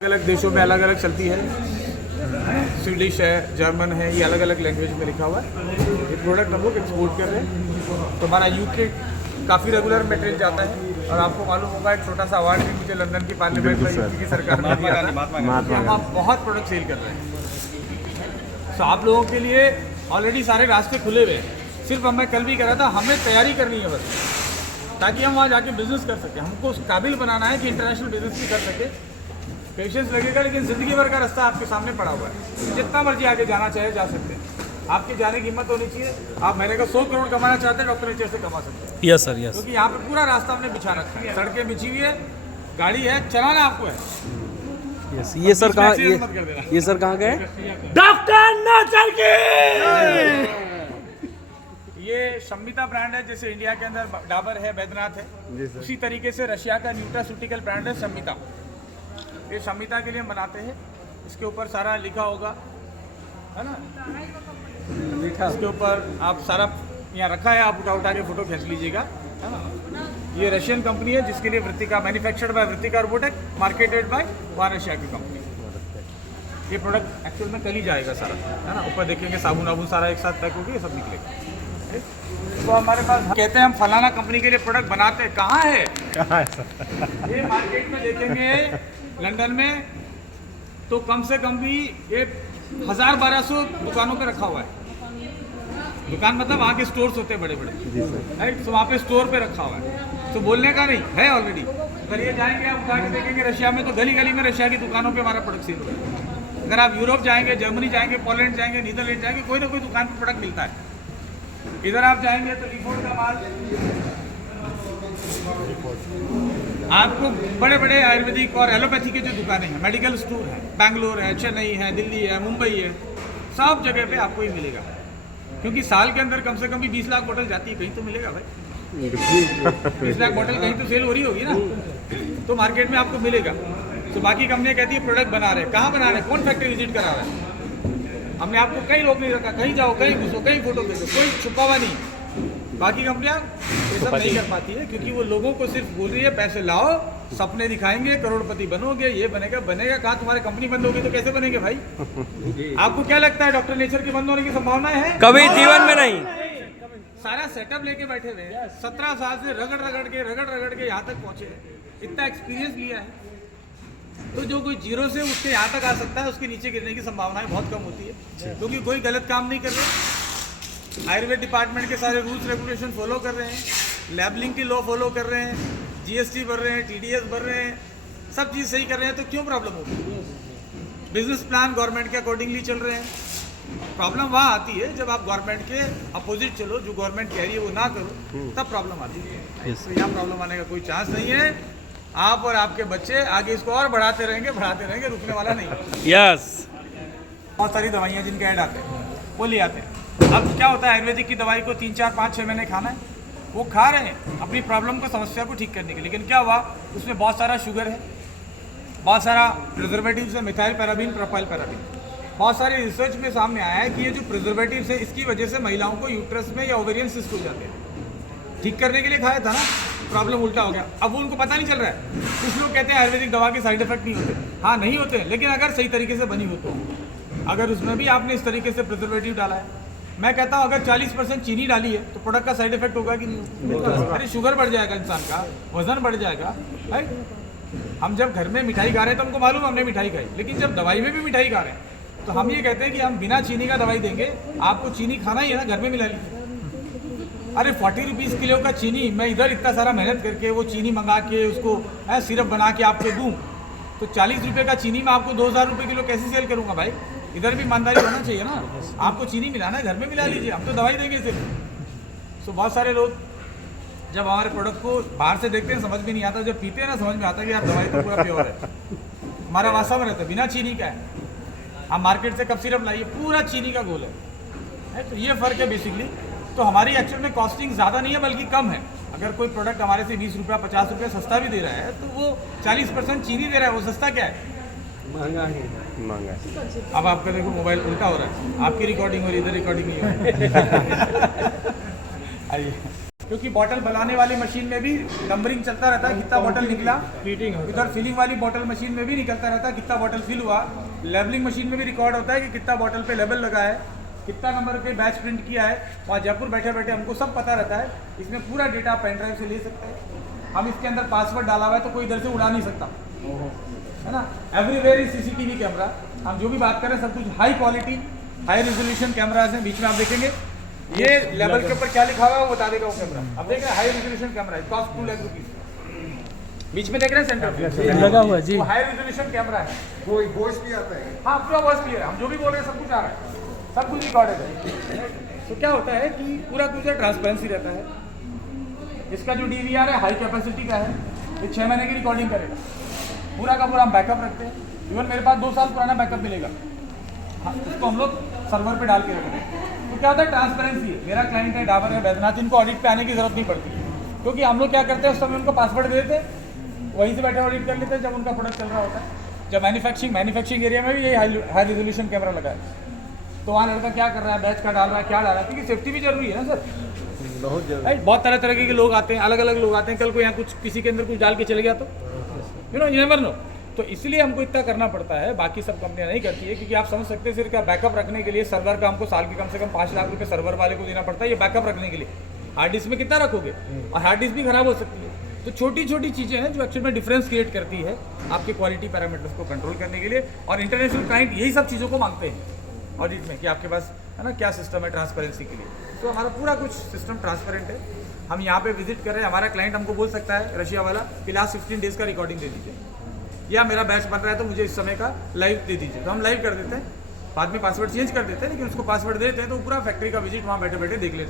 अलग देशों में अलग अलग चलती है। स्वीडिश है, जर्मन है, ये अलग अलग लैंग्वेज में लिखा हुआ है। ये प्रोडक्ट हम लोग एक्सपोर्ट कर रहे हैं। तो हमारा यूके काफ़ी रेगुलर मटेरियल जाता है और आपको मालूम होगा एक छोटा सा अवार्ड भी मुझे लंदन की पार्लियामेंट में यूके की सरकार ने दिया था। हम आप बहुत प्रोडक्ट सेल कर रहे हैं। तो आप लोगों के लिए ऑलरेडी सारे रास्ते खुले हुए हैं। सिर्फ मैं कल भी कह रहा था, हमें तैयारी करनी है बस, ताकि हम वहाँ जाके बिजनेस कर सकें। हमको उस काबिल बनाना है कि इंटरनेशनल बिजनेस भी कर सके। पेशेंस लगेगा, लेकिन ज़िंदगी भर का रास्ता आपके सामने पड़ा हुआ है। जितना मर्जी आगे जाना चाहे जा सकते हैं। आपके जाने की हिम्मत होनी चाहिए। आप महीने का 100 करोड़ कमाना चाहते हैं, डॉक्टर नेचर से कमा सकते हैं। Yes sir, yes. क्योंकि यहाँ पे पूरा रास्ता हमने बिछा रखा है, सड़कें बिछी हुई है, गाड़ी है, चलाना आपको है। यस। ये सर कहाँ, ये सर कहाँ गए? डॉक्टर नेचर की ये शम्मिता ब्रांड है। जैसे इंडिया के अंदर डाबर है, बैद्यनाथ है, उसी तरीके से रशिया का न्यूट्रास्यूटिकल ब्रांड है शम्मिता। ये शम्मिता के लिए हम बनाते हैं। इसके ऊपर सारा लिखा होगा, है ना, इसके ऊपर आप सारा यहाँ रखा है, आप उठा के फोटो खींच लीजिएगा, है ना। ये रशियन कंपनी है जिसके लिए Vrittika, manufactured by Vrittika Robotech, marketed by वहाँ रशिया की कंपनी। ये प्रोडक्ट एक्चुअल में कल ही जाएगा सारा, है ना। ऊपर देखेंगे साबुन वाबुन सारा एक साथ पैक होकर ये सब निकलेगा। तो हमारे पास कहते हैं हम फलाना कंपनी के लिए प्रोडक्ट बनाते हैं। कहाँ है सर? ये मार्केट में देखेंगे लंदन में तो कम से कम भी ये 1000-1200 दुकानों पे रखा हुआ है। दुकान मतलब वहाँ के स्टोर्स होते हैं बड़े बड़े, राइट। तो वहाँ पे स्टोर पे रखा हुआ है। तो बोलने का नहीं है, ऑलरेडी। अगर ये जाएंगे आप उठा के देखेंगे रशिया में, तो गली गली में रशिया की दुकानों पे हमारा प्रोडक्ट सेल होता है। अगर आप यूरोप जाएंगे, जर्मनी जाएंगे, पोलैंड जाएंगे, नीदरलैंड जाएंगे, कोई ना कोई दुकान पर प्रोडक्ट मिलता है। इधर आप जाएंगे तो लिफोर्ड का माल, आपको बड़े बड़े आयुर्वेदिक और एलोपैथी के जो दुकानें हैं, मेडिकल स्टोर हैं, बैंगलोर है, चेन्नई है, दिल्ली है, मुंबई है, सब जगह पे आपको ही मिलेगा। क्योंकि साल के अंदर कम से कम भी 20 लाख बोतल जाती है, कहीं तो मिलेगा भाई। 20 लाख बोतल कहीं तो सेल हो रही होगी ना, तो मार्केट में आपको मिलेगा। तो बाकी कंपनियाँ कहती है प्रोडक्ट बना रहे हैं, कहाँ बना रहे हैं, कौन फैक्ट्री विजिट करा रहा है। हमने आपको कहीं रोक नहीं रखा, कहीं जाओ, कहीं घुसो, कहीं फोटो भेजो, कोई छुपा हुआ नहीं। बाकी कंपनियां ये सब नहीं कर पाती है, क्योंकि वो लोगों को सिर्फ बोल रही है पैसे लाओ, सपने दिखाएंगे, करोड़पति बनोगे, ये बनेगा बनेगा। कहाँ तुम्हारी कंपनी बंद होगी तो कैसे बनेंगे भाई? आपको क्या लगता है डॉक्टर नेचर के बंद होने की संभावना है? कभी जीवन में नहीं। सारा सेटअप लेके बैठे हुए, 17 साल से रगड़ रगड़ के यहाँ तक पहुंचे, इतना एक्सपीरियंस लिया है। तो जो कोई जीरो से उठ के यहाँ तक आ सकता है, उसके नीचे गिरने की संभावनाएं बहुत कम होती है, क्योंकि कोई गलत काम नहीं कर रहे। आयुर्वेद डिपार्टमेंट के सारे रूल्स रेगुलेशन फॉलो कर रहे हैं, लेबलिंग की लॉ फॉलो कर रहे हैं, जीएसटी भर रहे हैं, टीडीएस भर रहे हैं, सब चीज़ सही कर रहे हैं। तो क्यों प्रॉब्लम होगी? बिजनेस प्लान गवर्नमेंट के अकॉर्डिंगली चल रहे हैं। प्रॉब्लम वहाँ आती है जब आप गवर्नमेंट के अपोजिट चलो, जो गवर्नमेंट कह रही है वो ना करो, तब प्रॉब्लम आती है। तो यहाँ प्रॉब्लम आने का कोई चांस नहीं है। आप और आपके बच्चे आगे इसको और बढ़ाते रहेंगे, रुकने वाला नहीं। यस। बहुत सारी दवाइयाँ जिनके ऐड आते हैं वो ले आते हैं। अब क्या होता है, आयुर्वेदिक की दवाई को 3, 4, 5, 6 महीने खाना है, वो खा रहे हैं अपनी प्रॉब्लम को, समस्या को ठीक करने के लिए। लेकिन क्या हुआ, उसमें बहुत सारा शुगर है, बहुत सारा प्रिजर्वेटिव है, मिथाइल पैराबीन, प्रोपाइल पैराबीन। बहुत सारी रिसर्च में सामने आया है कि ये जो प्रिजर्वेटिव है, इसकी वजह से महिलाओं को यूट्रस में या ओवेरियन सिस्ट हो जाते हैं। ठीक करने के लिए खाया था ना, प्रॉब्लम उल्टा हो गया। अब वो उनको पता नहीं चल रहा है। कुछ लोग कहते हैं आयुर्वेदिक दवा के साइड इफेक्ट नहीं होते। हाँ, नहीं होते, लेकिन अगर सही तरीके से बनी हो तो। अगर उसमें भी आपने इस तरीके से प्रिजर्वेटिव डाला है, मैं कहता हूँ अगर 40% चीनी डाली है तो प्रोडक्ट का साइड इफेक्ट होगा कि नहीं? अरे शुगर बढ़ जाएगा, इंसान का वजन बढ़ जाएगा, राइट। हम जब घर में मिठाई खा रहे हैं तो हमको मालूम हमने मिठाई खाई, लेकिन जब दवाई में भी मिठाई खा रहे हैं तो हम ये कहते हैं कि हम बिना चीनी का दवाई देंगे, आपको चीनी खाना ही है ना, घर में मिला लीजिए। अरे 40 रुपीज़ किलो का चीनी, मैं इधर इतना सारा मेहनत करके वो चीनी मंगा के उसको सिरप बना के आपको दूँ, तो 40 रुपये का चीनी मैं आपको 2000 रुपये किलो कैसे सेल करूँगा भाई? इधर भी ईमानदारी होना चाहिए ना। आपको चीनी मिलाना है, घर में मिला लीजिए, हम तो दवाई देंगे सिर्फ। तो बहुत सारे लोग जब हमारे प्रोडक्ट को बाहर से देखते हैं समझ में नहीं आता, जब पीते हैं ना समझ में आता है कि यार दवाई तो पूरा प्योर है। हमारा वास्तव में रहता है बिना चीनी का है। आप मार्केट से कफ सिरप लाइए, पूरा चीनी का घोल है। तो ये फ़र्क है बेसिकली। तो हमारी एक्चुअल में कॉस्टिंग ज़्यादा नहीं है बल्कि कम है। अगर कोई प्रोडक्ट हमारे से 20 रुपया 50 रुपया सस्ता भी दे रहा है, तो वो 40% चीनी दे रहा है, वो सस्ता क्या है? महंगा है। अब आपका देखो मोबाइल उल्टा हो रहा है, आपकी रिकॉर्डिंग हो रही, इधर रिकॉर्डिंग नहीं हो रही। आइए। क्योंकि बॉटल बनाने वाली मशीन में भी नंबरिंग चलता रहता है, कितना बॉटल निकला, इधर फिलिंग वाली बॉटल मशीन में भी निकलता रहता है कितना बॉटल फिल हुआ, लेबलिंग मशीन में भी रिकॉर्ड होता है कि कितना बॉटल पे लेबल लगा है, कितना नंबर पे बैच प्रिंट किया है। वहाँ जयपुर बैठे बैठे हमको सब पता रहता है। इसमें पूरा डेटा आप पेन ड्राइव से ले सकते हैं। हम इसके अंदर पासवर्ड डाला हुआ है तो कोई इधर से उड़ा नहीं सकता, है ना। Everywhere is CCTV camera. हम जो भी बात करें सब कुछ high quality high resolution cameras हैं। बीच में आप देखेंगे ये लेवल के ऊपर क्या लिखा हुआ है वो बता देगा वो कैमरा। अब देख रहे हैं हाई रेजोल्यूशन कैमरा है, कॉस्ट 2 लाख रुपीज। बीच में देख रहे हैं सेंटर लगा हुआ है जी। हाई रेजोल्यूशन कैमरा है, वॉइस भी आता है। हाँ पूरा वॉइस क्लियर है। हम जो भी बोल रहे हैं सब कुछ आ रहा है, सब कुछ रिकॉर्डेड है। तो क्या होता है कि पूरा कुछ ट्रांसपेरेंसी रहता है। इसका जो DVR है हाई कैपेसिटी का है, ये 6 महीने की रिकॉर्डिंग करेगा। पूरा का पूरा हम बैकअप रखते हैं। इवन मेरे पास 2 साल पुराना बैकअप मिलेगा। हाँ, उसको हम लोग सर्वर पे डाल के रखते हैं। तो क्या होता है ट्रांसपेरेंसी है। मेरा क्लाइंट है डाबर है बैद्यनाथ, इनको ऑडिट पे आने की जरूरत नहीं पड़ती, क्योंकि हम लोग क्या करते हैं उस समय उनको पासवर्ड दे देते हैं, वहीं से बैठे ऑडिट कर लेते हैं जब उनका प्रोडक्ट चल रहा होता है। जब मैन्युफैक्चरिंग एरिया में भी यही हाई रेजोल्यूशन कैमरा लगा है, तो वहाँ लड़का क्या कर रहा है, बैच का डाल रहा है, क्या डाल रहा है, क्योंकि सेफ्टी भी जरूरी है ना सर। बहुत तरह तरह के लोग आते हैं, अलग अलग लोग आते हैं। कल को यहाँ कुछ किसी के अंदर कुछ डाल के चले गया तो यू नेवर नो। तो इसलिए हमको इतना करना पड़ता है, बाकी सब कंपनियां नहीं करती है। क्योंकि आप समझ सकते हैं सिर्फ क्या बैकअप रखने के लिए सर्वर का हमको साल के कम से कम 5 लाख रुपए सर्वर वाले को देना पड़ता है, ये बैकअप रखने के लिए। हार्ड डिस्क में कितना रखोगे, और हार्ड डिस्क भी खराब हो सकती है। तो छोटी छोटी चीज़ें हैं जो एक्चुअल में डिफरेंस क्रिएट करती है आपके क्वालिटी पैरामीटर्स को कंट्रोल करने के लिए। और इंटरनेशनल क्लाइंट यही सब चीज़ों को मांगते हैं ऑडिट में, कि आपके पास है ना क्या सिस्टम है ट्रांसपेरेंसी के लिए। तो हमारा पूरा कुछ सिस्टम ट्रांसपेरेंट है। हम यहाँ पे विजिट कर रहे हैं, हमारा क्लाइंट हमको बोल सकता है रशिया वाला कि लास्ट 15 डेज़ का रिकॉर्डिंग दे दीजिए, या मेरा बैच बन रहा है तो मुझे इस समय का लाइव दे दीजिए। तो हम लाइव कर देते हैं, बाद में पासवर्ड चेंज कर देते हैं, लेकिन उसको पासवर्ड देते हैं तो पूरा फैक्ट्री का विजिट वहाँ बैठे बैठे देख लेता है।